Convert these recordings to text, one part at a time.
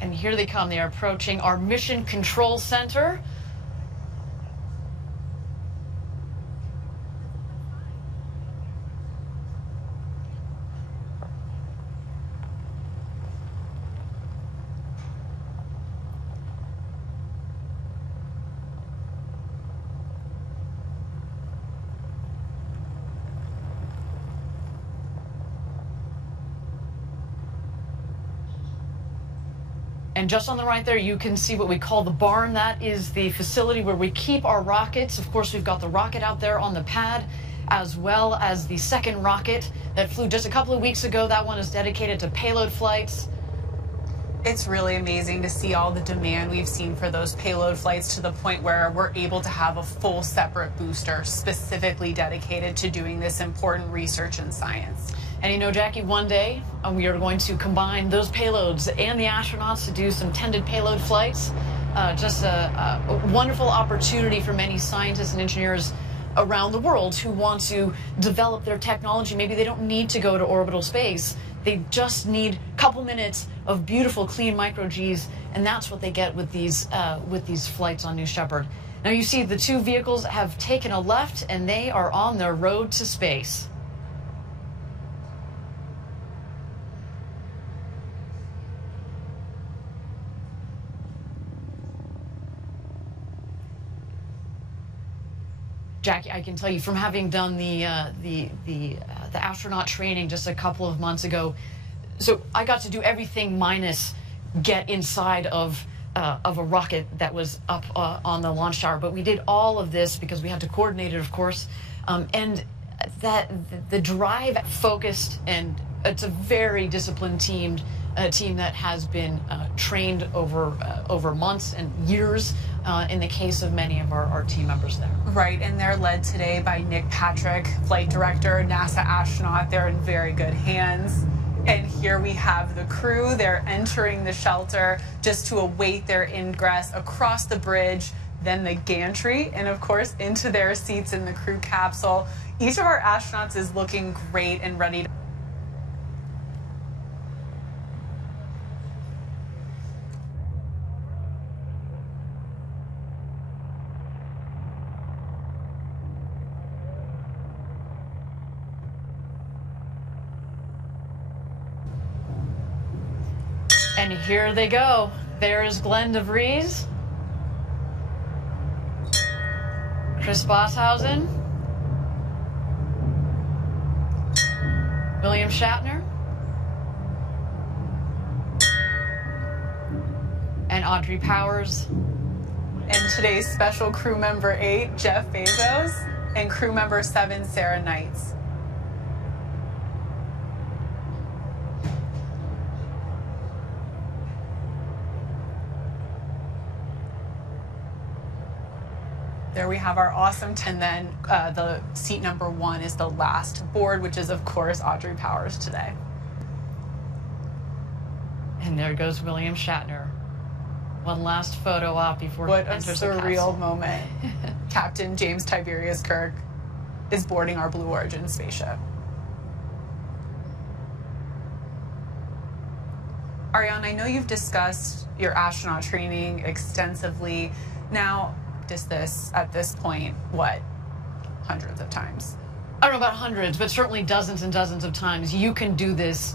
And here they come. They are approaching our Mission Control Center. And just on the right there, you can see what we call the barn. That is the facility where we keep our rockets. Of course, we've got the rocket out there on the pad, as well as the second rocket that flew just a couple of weeks ago. That one is dedicated to payload flights. It's really amazing to see all the demand we've seen for those payload flights, to the point where we're able to have a full separate booster specifically dedicated to doing this important research and science. And you know, Jackie, one day we are going to combine those payloads and the astronauts to do some tended payload flights. Just a wonderful opportunity for many scientists and engineers around the world who want to develop their technology. Maybe they don't need to go to orbital space. They just need a couple minutes of beautiful, clean micro-Gs, and that's what they get with these flights on New Shepard. Now you see the two vehicles have taken a left, and they are on their road to space. Jackie, I can tell you from having done the astronaut training just a couple of months ago, so I got to do everything minus get inside of a rocket that was up on the launch tower. But we did all of this because we had to coordinate it, of course, and that the drive, focused, and it's a very disciplined team that has been trained over months and years. In the case of many of our team members there. Right, and they're led today by Nick Patrick, flight director, NASA astronaut. They're in very good hands. And here we have the crew. They're entering the shelter just to await their ingress across the bridge, then the gantry, and of course into their seats in the crew capsule. Each of our astronauts is looking great and ready to And here they go. There is Glenn DeVries, Chris Bosshausen, William Shatner, and Audrey Powers. And today's special crew member 8, Jeff Bezos, and crew member 7, Sarah Knights. There we have our awesome 10. Then the seat number 1 is the last board, which is, of course, Audrey Powers today. And there goes William Shatner. One last photo op before what he enters a the surreal capsule. moment. Captain James Tiberius Kirk is boarding our Blue Origin spaceship. Ariane, I know you've discussed your astronaut training extensively. Now, just this, at this point, what, hundreds of times? I don't know about hundreds, but certainly dozens and dozens of times. You can do this,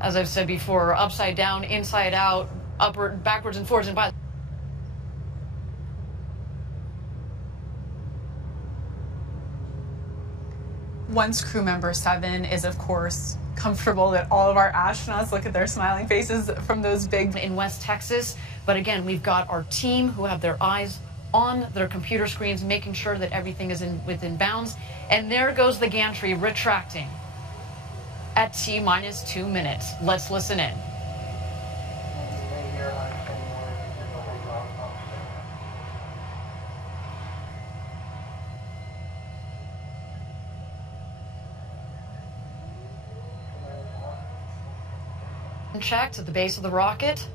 as I've said before, upside down, inside out, upward, backwards and forwards and by. Once crew member 7 is, of course, comfortable, that all of our astronauts, look at their smiling faces from those big... In West Texas, but again, we've got our team who have their eyes on their computer screens, making sure that everything is within bounds. And there goes the gantry retracting at T-minus 2 minutes. Let's listen in. Checked at the base of the rocket.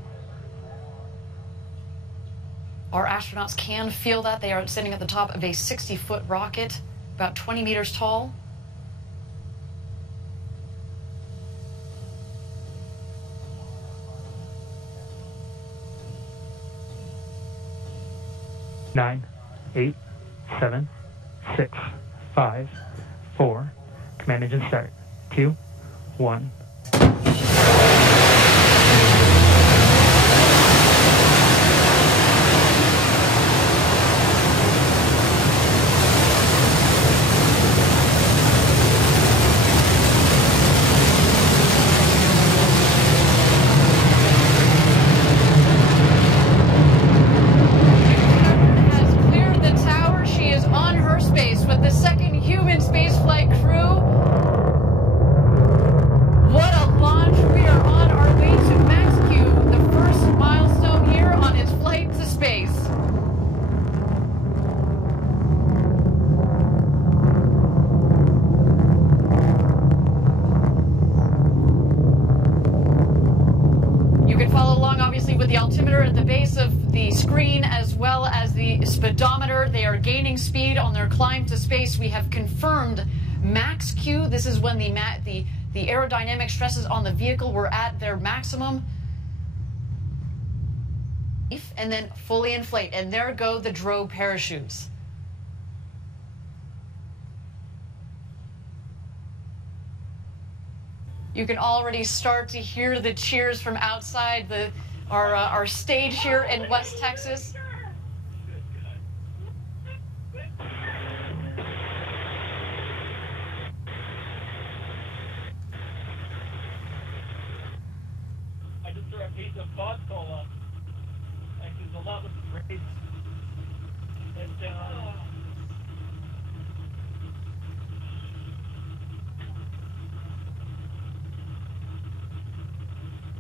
Our astronauts can feel that. They are sitting at the top of a 60-foot rocket, about 20 meters tall. 9, 8, 7, 6, 5, 4. Command engine start. 2, 1. Speedometer. They are gaining speed on their climb to space. We have confirmed max Q. This is when the aerodynamic stresses on the vehicle were at their maximum. And then fully inflate. And there go the drogue parachutes. You can already start to hear the cheers from outside our stage here in West Texas.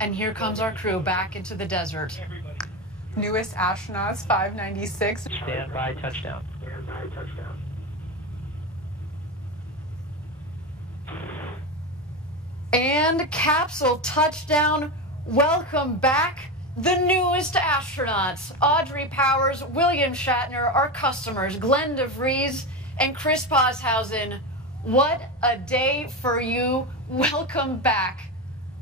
And here comes our crew back into the desert. Newest astronauts, 596. Stand by touchdown. And capsule touchdown. Welcome back, the newest astronauts. Audrey Powers, William Shatner, our customers, Glenn DeVries, and Chris Boshausen. What a day for you. Welcome back.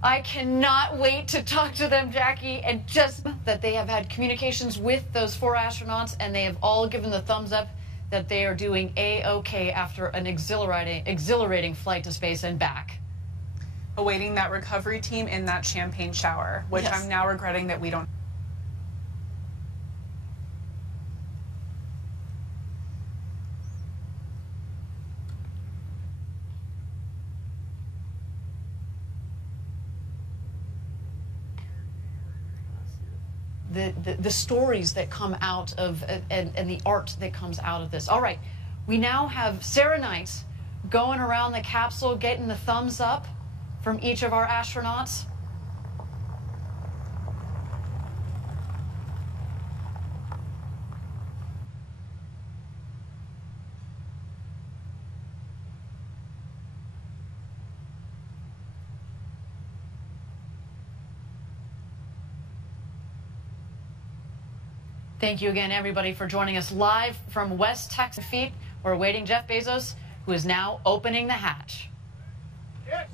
I cannot wait to talk to them, Jackie, and just that they have had communications with those 4 astronauts, and they have all given the thumbs up that they are doing A-OK after an exhilarating flight to space and back. Awaiting that recovery team in that champagne shower, which yes. I'm now regretting that we don't. The stories that come out of and the art that comes out of this. All right, we now have Sarah Knight going around the capsule, getting the thumbs up from each of our astronauts. Thank you again, everybody, for joining us live from West Texas. We're awaiting Jeff Bezos, who is now opening the hatch. Yes.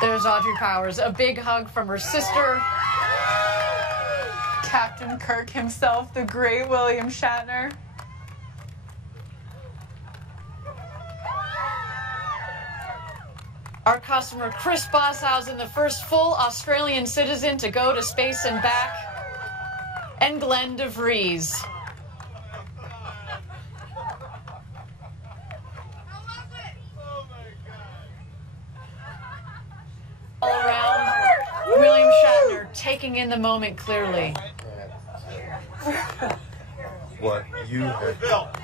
There's Audrey Powers. A big hug from her sister. Captain Kirk himself, the great William Shatner. Our customer, Chris Boshausen, the first full Australian citizen to go to space and back. And Glenn DeVries. All around, William Shatner taking in the moment clearly. What you have built.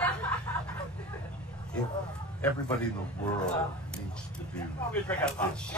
Everybody in the world needs to do this.